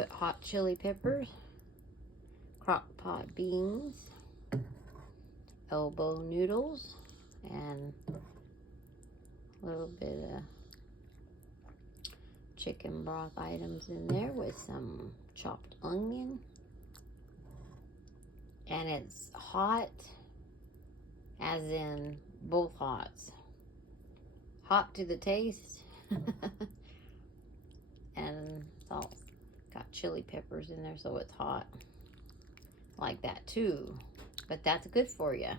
put hot chili peppers, crock pot beans, elbow noodles, and a little bit of chicken broth items in there with some chopped onion. And it's hot, as in both hots. Hot to the taste. And salt. Got chili peppers in there, so it's hot. Like that too. But that's good for you.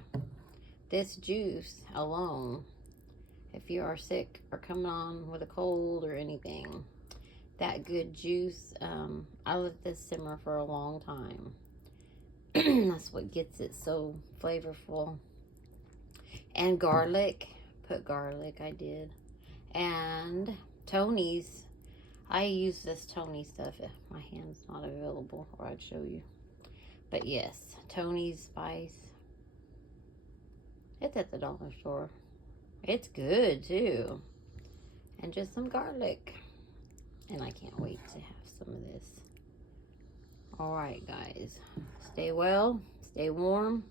This juice alone, if you are sick or coming on with a cold or anything, that good juice, I let this simmer for a long time. That's what gets it so flavorful. And garlic. Put garlic, I did. And Tony's. I use this Tony stuff if my hand's not available, or I'd show you. But yes, Tony's spice. It's at the dollar store. It's good too. And just some garlic. And I can't wait to have some of this. Alright, guys. Stay well. Stay warm.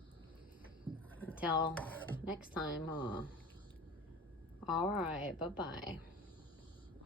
Until next time, huh? Alright, bye-bye.